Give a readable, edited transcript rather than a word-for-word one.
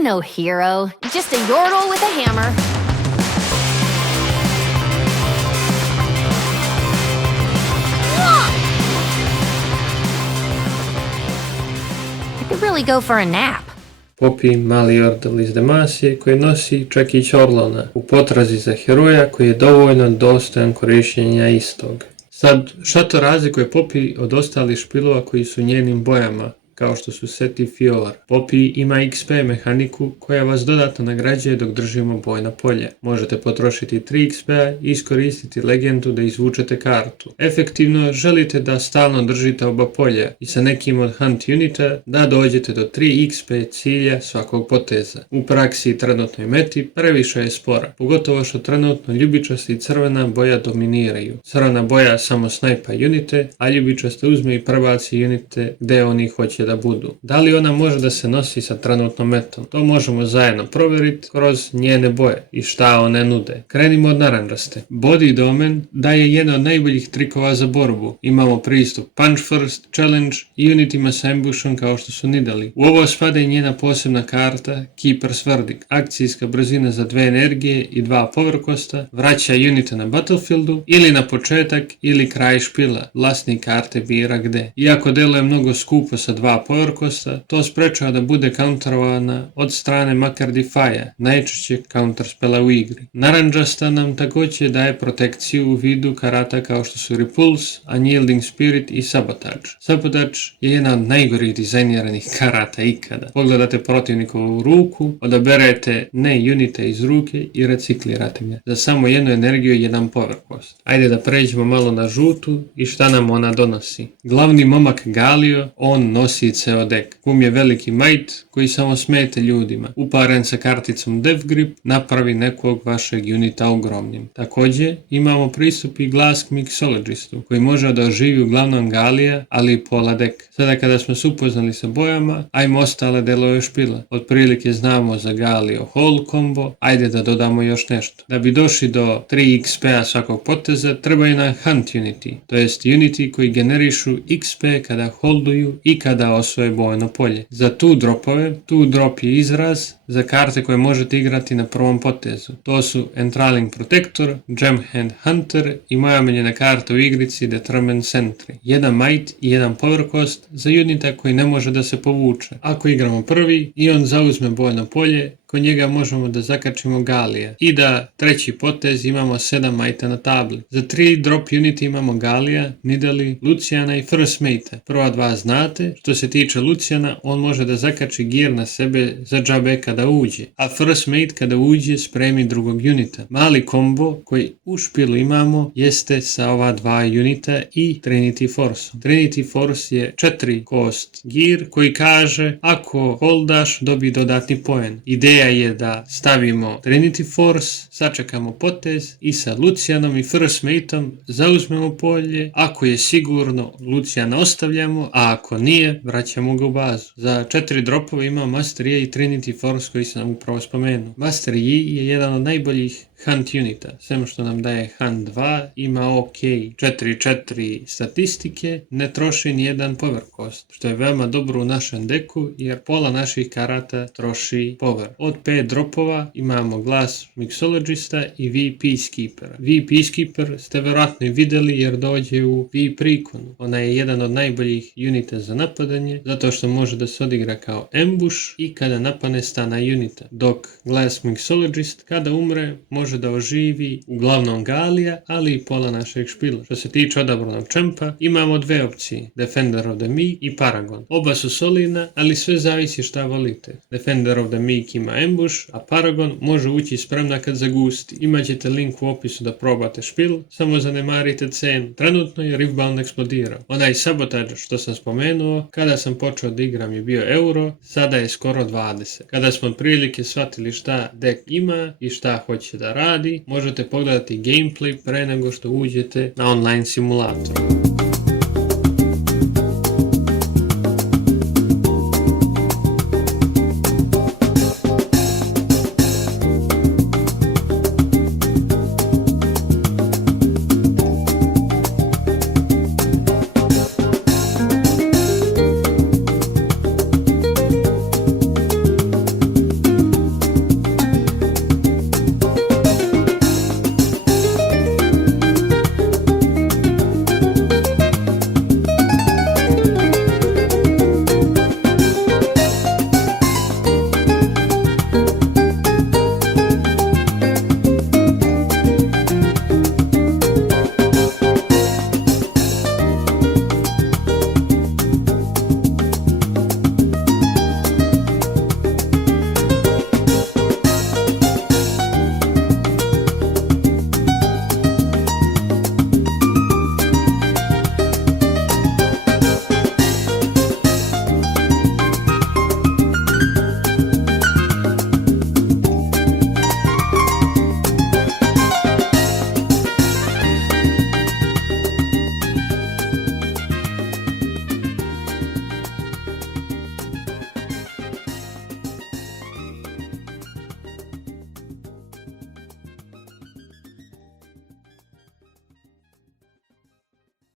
I'm no hero, just a yordle with a hammer. I could really go for a nap. Poppy, mali jordal iz Demasije koji nosi čekić Orlona u potrazi za heroja koji je dovoljno dostojan korištenja istog. Sad, šta to razlikuje Poppy od ostalih špilova koji su njenim bojama, kao što su Set i Fiolar? Poppy ima XP mehaniku koja vas dodatno nagrađuje dok držimo bojno polje. Možete potrošiti 3 XP i iskoristiti legendu da izvučete kartu. Efektivno želite da stalno držite oba polja i sa nekim od hunt unita da dođete do 3 XP cilja svakog poteza. U praksi i trenutnoj meti previše je spora, pogotovo što trenutno ljubičasta i crvena boja dominiraju. Crvena boja samo snajpa unite, a ljubičasta uzme i prebaci unite gde oni hoće da budu. Da li ona može da se nosi sa trenutnom metom? To možemo zajedno provjeriti kroz njene boje i šta one nude. Krenimo od naranđaste. Body Domain daje jedan od najboljih trikova za borbu. Imamo pristup Punch First, Challenge i unitima sa ambushom kao što su Nidalee. U ovo spada i njena posebna karta Keeper's Verdict. Akcijska brzina za 2 energije i 2 power costa, vraća unite na battlefieldu ili na početak ili kraj špila. Vlasnik karte bira gde. Iako deluje mnogo skupo sa 2 power costa, to sprečava da bude counterovana od strane makar Defy-a, najčešće counter spela u igri. Naranđasta nam također daje protekciju u vidu karata kao što su Repulse, Unyielding Spirit i Sabotage. Sabotage je jedna od najgorih dizajniranih karata ikada. Pogledate protivnikovu ruku, odaberete ne unite iz ruke i reciklirate ga. Za samo jednu energiju i jedan power cost. Ajde da pređemo malo na žutu i šta nam ona donosi. Glavni momak Galio, on nosi ceo dek. Kum je veliki might koji samo smete ljudima. Uparen sa karticom Death Grip napravi nekog vašeg unita ogromnim. Također imamo pristup i Glask Mixologistu koji može da oživi uglavnom Galija, ali i pola dek. Sada kada smo se upoznali sa bojama, ajmo ostale delove špila. Otprilike znamo za Galio whole combo, ajde da dodamo još nešto. Da bi došli do 3 XP-a svakog poteza trebaju nam hunt unity, to jest unity koji generišu XP kada holduju i kada osvoje bojno polje. Za tu dropove, tu drop je izraz za karte koje možete igrati na prvom potezu. To su Entraling Protector, Gemhand Hunter i moja omiljena karta u igrici Determined Sentry. Jedan might i jedan power cost za unita koji ne može da se povuče. Ako igramo prvi i on zauzme bojno polje, kod njega možemo da zakačimo Galija i da treći potez imamo 7 majta na tabli. Za 3 drop unit imamo Galija, Nidalee, Luciana i First Mate. Prva dva znate, što se tiče Luciana, on može da zakači gear na sebe za džabe kada uđe, a First Mate kada uđe spremi drugog unita. Mali kombo koji u špilu imamo jeste sa ova 2 unita i Trinity Force. Trinity Force je 4 cost gear koji kaže ako holdaš dobi dodatni poen. Ideja je da stavimo Trinity Force, sačekamo potez i sa Lucianom i First Mateom zauzmemo polje. Ako je sigurno, Luciana ostavljamo, a ako nije, vraćamo ga u bazu. Za 4 dropove imamo Master Yi i Trinity Force koji sam upravo spomenuo. Master Yi je jedan od najboljih hunt unita, sem što nam daje hunt 2, ima ok 4-4 statistike, ne troši nijedan power cost, što je veoma dobro u našem deku jer pola naših karata troši power. Od 5 dropova imamo Glass Mixologista i V Peacekeepera. V Peacekeeper ste verovatno i videli jer dođe u V Preconu. Ona je jedan od najboljih unita za napadanje, zato što može da se odigra kao ambush i kada napane stana unita, dok Glass Mixologist kada umre može da oživi uglavnom Galija, ali i pola našeg špila. Što se tiče odabranog čempa, imamo 2 opcije, Defender of the Meek i Paragon. Oba su solidna, ali sve zavisi šta volite. Defender of the Meek ima ambush, a Paragon može ući spremna kad zagusti. Imaćete link u opisu da probate špil, samo zanemarite cenu. Trenutno je Riftbound eksplodirao. Onaj Sabotage što sam spomenuo, kada sam počeo da igram je bio euro, sada je skoro 20. Kada smo otprilike shvatili šta deck ima i šta hoće da radi, možete pogledati gameplay pre nego što uđete na online simulator.